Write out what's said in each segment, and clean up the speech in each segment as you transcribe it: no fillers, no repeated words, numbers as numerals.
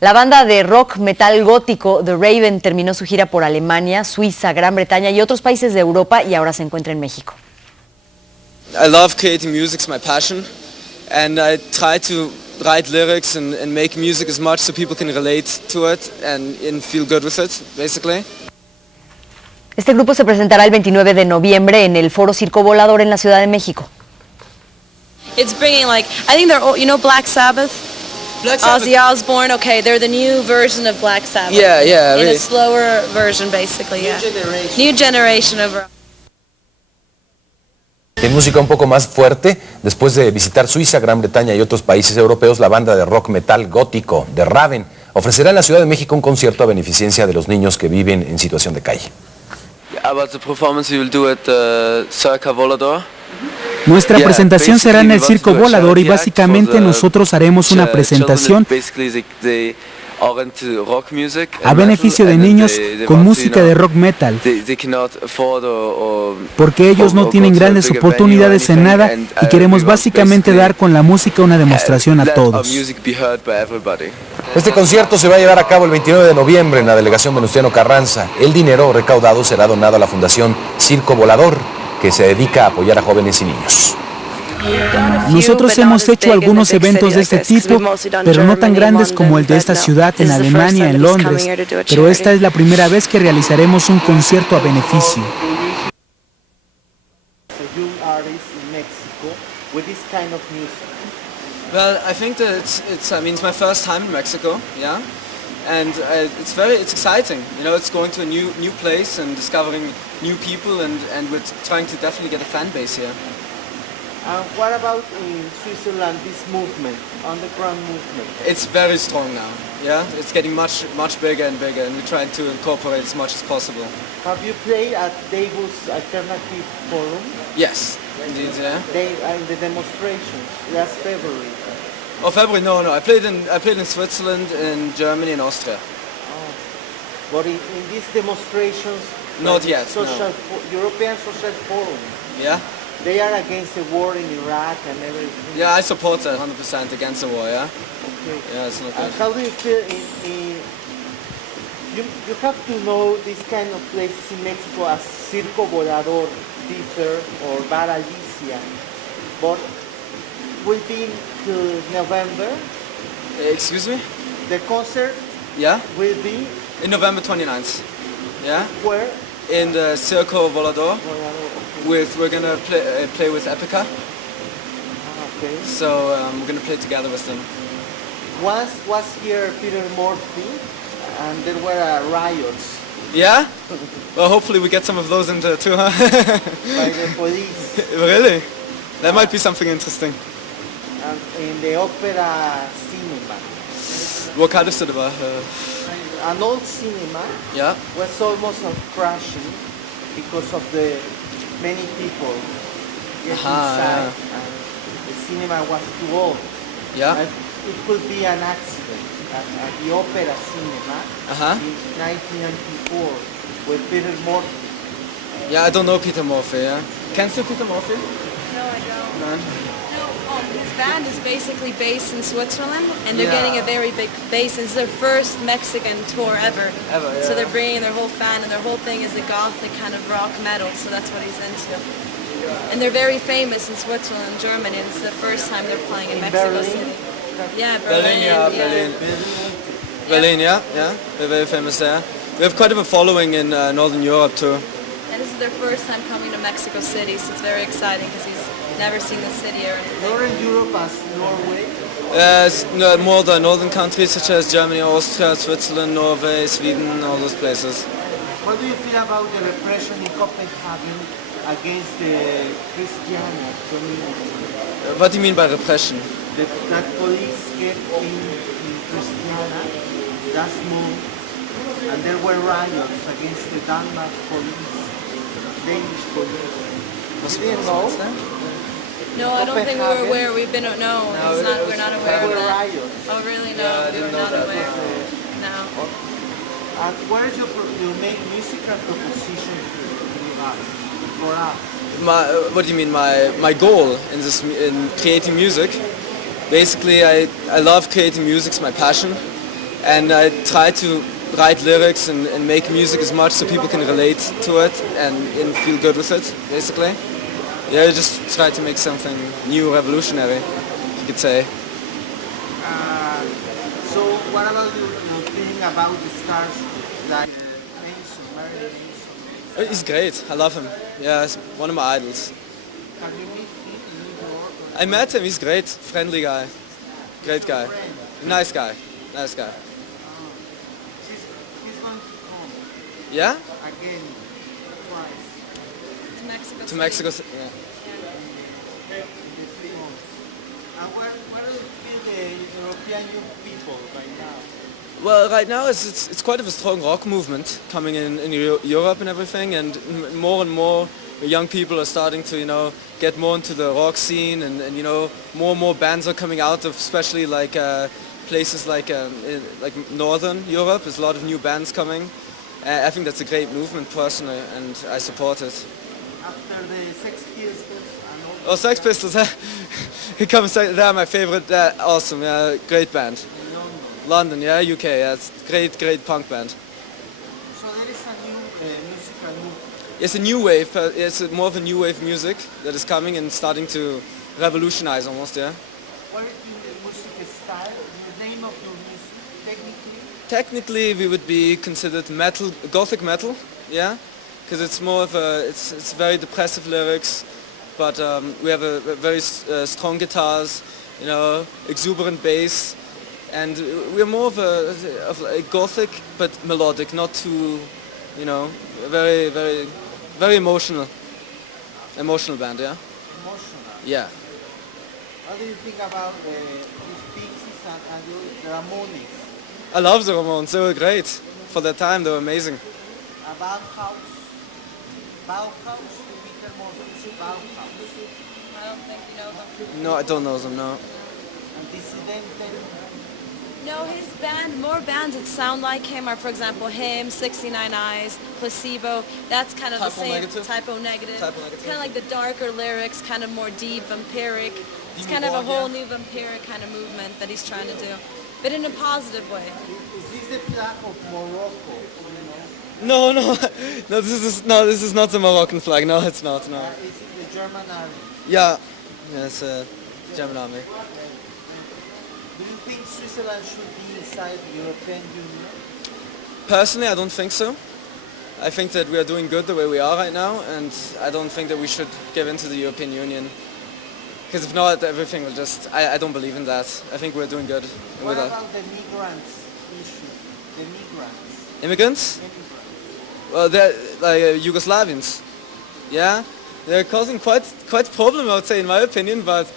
La banda de rock metal gótico The Raven terminó su gira por Alemania, Suiza, Gran Bretaña y otros países de Europa y ahora se encuentra en México. I love creating music, it's my passion, and I try to write lyrics and make music as much so people can relate to it and feel good with it, basically. Este grupo se presentará el 29 de noviembre en el Foro Circo Volador en la Ciudad de México. It's bringing I think they're, Black Sabbath? Black Sabbath. Ozzy Osbourne, okay, they're the new version of Black Sabbath. Yeah, In really. a slower version, basically, yeah. New generation of rock. En música un poco más fuerte, después de visitar Suiza, Gran Bretaña y otros países europeos, la banda de rock metal gótico The Raven ofrecerá en la Ciudad de México un concierto a beneficencia de los niños que viven en situación de calle. About the performance we will do at Circa Volador. Nuestra presentación será en el Circo Volador y básicamente nosotros haremos una presentación a beneficio de niños con música de rock metal, porque ellos no tienen grandes oportunidades en nada y queremos básicamente dar con la música una demostración a todos. Este concierto se va a llevar a cabo el 29 de noviembre en la delegación Venustiano Carranza. El dinero recaudado será donado a la Fundación Circo Volador, que se dedica a apoyar a jóvenes y niños. Nosotros hemos hecho algunos eventos de este tipo, pero no tan grandes como el de esta ciudad en Alemania, en Londres, pero esta es la primera vez que realizaremos un concierto a beneficio. Well, I think that it's my first time in Mexico, yeah, and it's exciting. It's going to a new place and discovering new people, and we're trying to definitely get a fan base here. What about in Switzerland, this movement, underground movement? It's very strong now, yeah. It's getting much bigger and bigger, and we're trying to incorporate as much as possible. Have you played at Davey's Alternative Forum? Yes, indeed, yeah. The demonstrations last February. Oh, February? No. I played in Switzerland, in Germany, and Austria. Oh, but in these demonstrations, not yet. No. European Social Forum. Yeah. They are against the war in Iraq and everything. Yeah, I support that 100% against the war, yeah? Okay. Yeah, it's not good. How do you feel you have to know this kind of places in Mexico as Circo Volador, Theater, or Bar Alicia, but will be till November? Excuse me? The concert will be? In November 29th, yeah? Where? In the Circo Volador. We're gonna play with Epica. Okay. So we're gonna play together with them. Was here Peter Murphy, and there were riots. Yeah? Well, hopefully we get some of those into too, huh? By the police. Really? That might be something interesting. And in the opera cinema. What kind of cinema? An old cinema. Yeah. Was almost crashing because of the many people get inside, and the cinema was too old. Yeah. It could be an accident at the Opera Cinema in 1994 with Peter Murphy. Yeah, I don't know Peter Murphy, yeah. Kennst du Peter Murphy? No, I don't. No? No, his band is basically based in Switzerland, and they're getting a very big base. It's their first Mexican tour ever. Ever, yeah. So they're bringing their whole fan, and their whole thing is the gothic kind of rock metal, so that's what he's into. And they're very famous in Switzerland and Germany, and it's the first time they're playing in Mexico Berlin? City. Yeah, Berlin, Berlin, yeah. They're very famous there. We have quite a following in Northern Europe too. And this is their first time coming to Mexico City, so it's very exciting because he's never seen the city or anything. Northern Europe as Norway? More the northern countries such as Germany, Austria, Switzerland, Norway, Sweden, all those places. What do you feel about the repression in Copenhagen against the Christian community? What do you mean by repression? That police get in Christiana, that's moved, and there were riots against the Denmark police, Danish police. You didn't know? No, I don't think we were aware. We've been we're not aware of that. Riots. Oh, really? No, we were not aware. No. And where is your main musical proposition for us? What do you mean? My goal in creating music? Basically, I love creating music. It's my passion, and I try to write lyrics and make music as much so people can relate to it and feel good with it, basically. Yeah, I just try to make something new, revolutionary, you could say. So what about your feeling about the stars like Manson, Marilyn Manson? He's great. I love him. Yeah, he's one of my idols. Have you met him in New York? I met him. He's great. Friendly guy. Great guy. Nice guy. Nice guy. He's going to come Yeah? again twice To Mexico To City. Mexico. Yeah. in the 3 months. And where do you feel the European young people right now? Well, right now it's quite of a strong rock movement coming in Europe and everything, and more and more young people are starting to get more into the rock scene, and more and more bands are coming out of especially like places like Northern Europe. There's a lot of new bands coming. I think that's a great movement personally, and I support it. After the Sex Pistols and all Oh, Sex Pistols, here comes they're my favorite. Awesome, yeah, great band. in London. London, yeah, UK, yeah, it's great punk band. So there is a new musical movement. It's a new wave. It's more of a new wave music that is coming and starting to revolutionize almost, yeah. What is the music style, the name of your music, technically? Technically, we would be considered metal, gothic metal, yeah, because it's more of it's very depressive lyrics, but we have a very strong guitars, exuberant bass, and we're more of a gothic but melodic, not too, very emotional band, yeah. Emotional. Yeah. What do you think about these Pixies and the Ramones? I love the Ramones. They were great for their time. They were amazing. Bauhaus, the Peter Morris, Bauhaus, I don't think you know them. No, I don't know them. No. and Dissidente. No, his band, more bands that sound like him are, for example, him, 69 Eyes, Placebo. That's kind of the Typo same. Negative? Typo Negative. Typo Negative. It's kind of like the darker lyrics, kind of more deep, vampiric. It's Demi kind of a Moore, whole yeah. new vampiric kind of movement that he's trying to do, but in a positive way. Is this the flag of Morocco? No. This is not the Moroccan flag. No, it's not. No. Is it the German army? Yeah. It's a German army. Do you think Switzerland should be inside the European Union? Personally, I don't think so. I think that we are doing good the way we are right now, and I don't think that we should give into the European Union. Because if not, everything will just... I don't believe in that. I think we're doing good What with that. about the migrants issue? The migrants. Immigrants? Immigrants. Well, they're like Yugoslavians. Yeah? They're causing quite problem, I would say, in my opinion, but,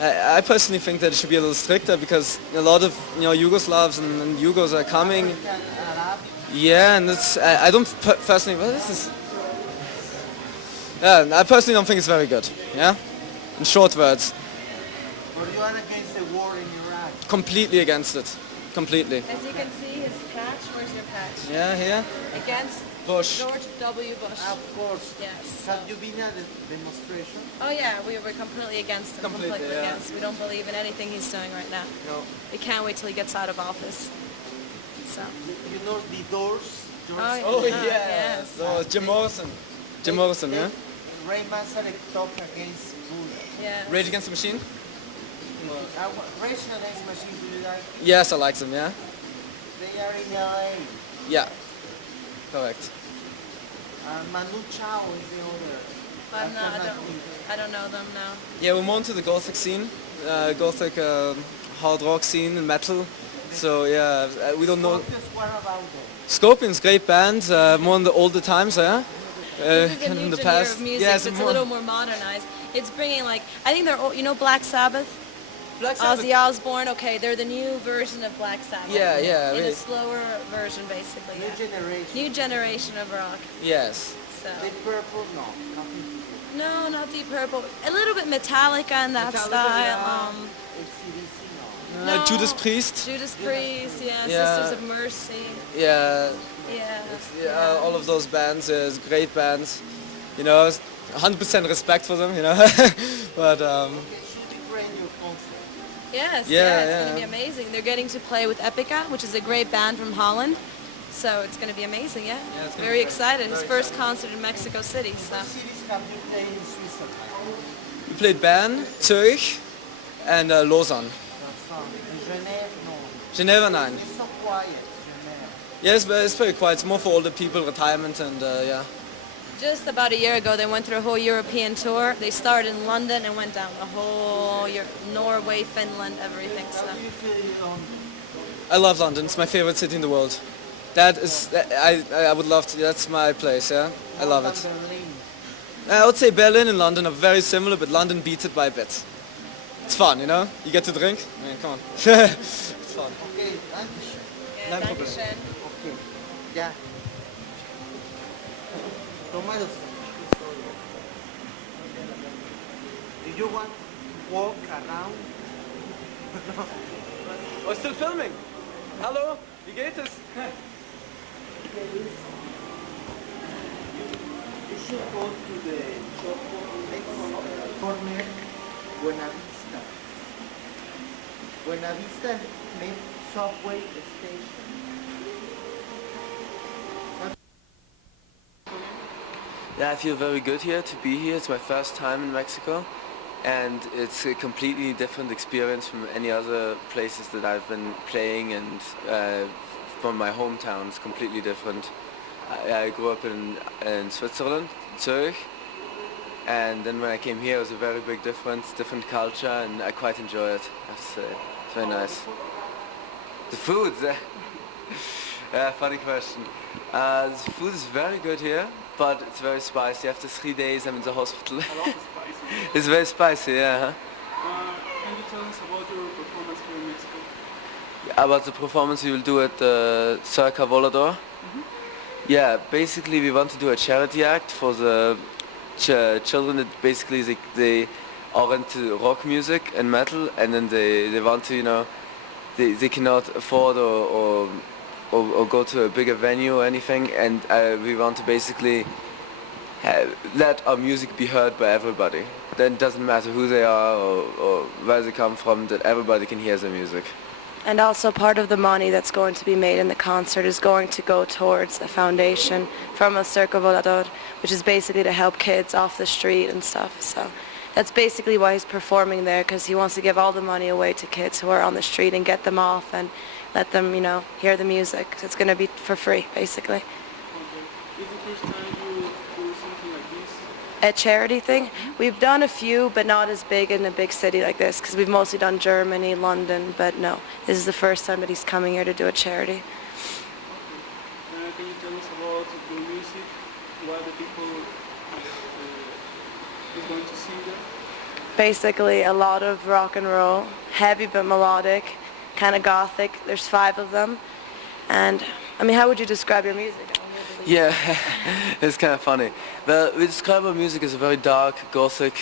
I personally think that it should be a little stricter because a lot of, Yugoslavs and Yugos are coming. African, Arab. Yeah, and it's, I don't personally, well, this is... Yeah, I personally don't think it's very good, yeah? In short words, Or you are against the war in Iraq? completely against it. Completely. As you can see, his patch, where's your patch? Yeah, here? Against Bush. George W. Bush. Of course. Yes. Have you been at the demonstration? Oh yeah, we were completely against him. Completely, yeah. against. We don't believe in anything he's doing right now. No. We can't wait till he gets out of office. So. You know the Doors? George Oh, Oh, yeah. yeah. Yes. So, Jim Morrison. Jim Morrison, yeah? Ray Manzarek talked against Bush. Yeah. Rage Against the Machine? Rage Against the Machine, do you like? Yes, I like them, yeah? They are in LA. Yeah. Correct. Manu Chao is the other. I don't know them now. Yeah, we're more into the gothic scene, gothic hard rock scene and metal. So yeah, we don't know. Scorpions, what about them? Scorpions, great band, more in the older times, yeah. This is a in new the genre past. of music. Yeah, It's a little more modernized. It's bringing I think they're, Black Sabbath? Black Sabbath. Ozzy Osbourne, okay, they're the new version of Black Sabbath. Yeah, In really. a slower version, basically. New Yeah. generation. New generation of rock. Yes. So. Deep Purple, no, nothing to do. No, not Deep Purple. A little bit Metallica in that Metallica, style. yeah. AC/DC, no. No. Judas Priest. Judas Priest, yeah. Yeah. Sisters of Mercy. Yeah. Yeah. All of those bands, great bands. 100% respect for them, but Okay, should we bring your concert? Yes, Yeah, it's yeah. going to be amazing. They're getting to play with Epica, which is a great band from Holland. So it's going to be amazing, yeah. Yeah, it's gonna Very be excited. His very first exciting. concert in Mexico City. So Cities have you played in Switzerland? We played Bern, Zurich, and Lausanne. And Genève, no. Geneva 9. It's so quiet, Genève. Yes, but it's very quiet. It's more for older people, retirement, and yeah. just about a year ago, they went through a whole European tour. They started in London and went down the whole Norway, Finland, everything. So. How do you feel on I love London. It's my favorite city in the world. That is, I would love to. That's my place. Yeah, I love it. Berlin? I would say Berlin and London are very similar, but London beats it by a bit. It's fun, you know. You get to drink. I mean, come on. It's fun. Okay, danke schön. Yeah, No problem. Dankeschön. Okay, ya. Tómalo. Do you want to walk around? We're still filming. Hallo, wie geht es? You should go to the next corner, Buena Vista. Buena Vista main subway station. Yeah, I feel very good here to be here. It's my first time in Mexico, and it's a completely different experience from any other places that I've been playing, and from my hometown. It's completely different. I grew up in Switzerland, Zurich, and then when I came here it was a very big difference, different culture, and I quite enjoy it, I have to say. It's very nice. The food, yeah, funny question. The food is very good here, but it's very spicy. After 3 days I'm in the hospital. It's very spicy, yeah. Huh? Can you tell us about your performance here in Mexico? About the performance we will do at the Circa Volador. Yeah, basically we want to do a charity act for the children that basically they are into rock music and metal, and then they want to, you know, they cannot afford or go to a bigger venue or anything, and we want to basically let our music be heard by everybody. Then it doesn't matter who they are or where they come from, that everybody can hear their music. And also part of the money that's going to be made in the concert is going to go towards a foundation from El Circo Volador, which is basically to help kids off the street and stuff. So that's basically why he's performing there, because he wants to give all the money away to kids who are on the street and get them off and let them, you know, hear the music. So it's going to be for free, basically. Okay. Is the first time you do something like this? A charity thing? We've done a few, but not as big in a big city like this, because we've mostly done Germany, London, but no. This is the first time that he's coming here to do a charity. Can you tell us about your music? What the people is going to see there? Basically a lot of rock and roll, heavy but melodic, kind of gothic. There's 5 of them. And, I mean, how would you describe your music? Yeah, it's kind of funny. Well, we describe our music as a very dark, gothic,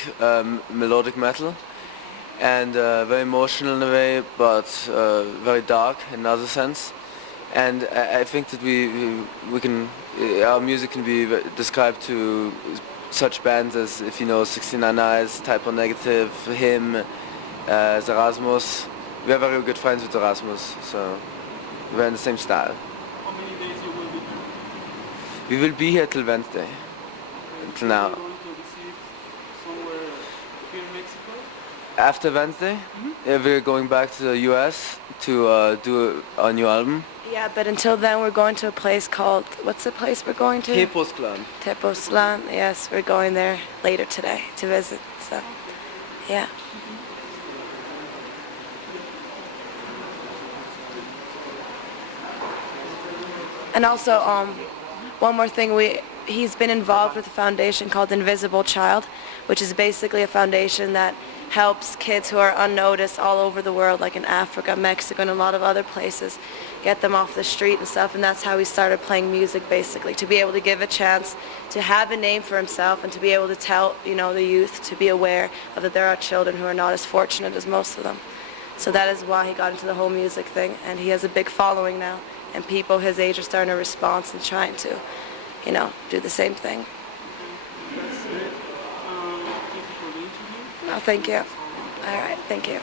melodic metal, and very emotional in a way, but very dark in another sense. And I think that we can, our music can be described to such bands as, if you know, 69 Eyes, Type O Negative, Him, Erasmus. We are very good friends with Erasmus, so we're in the same style. How many days you will be here? We will be here till Wednesday, until Are now. you going to visit somewhere here in Mexico? After Wednesday, yeah, we're going back to the US to do our new album. Yeah, but until then we're going to a place called, what's the place we're going to? Tepoztlan. Tepoztlan. Yes, we're going there later today to visit, so, yeah. And also, one more thing, he's been involved with a foundation called Invisible Child, which is basically a foundation that helps kids who are unnoticed all over the world, like in Africa, Mexico, and a lot of other places, get them off the street and stuff. And that's how he started playing music, basically, to be able to give a chance to have a name for himself and to be able to tell, you know, the youth to be aware of that there are children who are not as fortunate as most of them. So that is why he got into the whole music thing, and he has a big following now. And people his age are starting to respond and trying to, you know, do the same thing. That's it. Thank you for the interview. Oh, thank you. All right, thank you.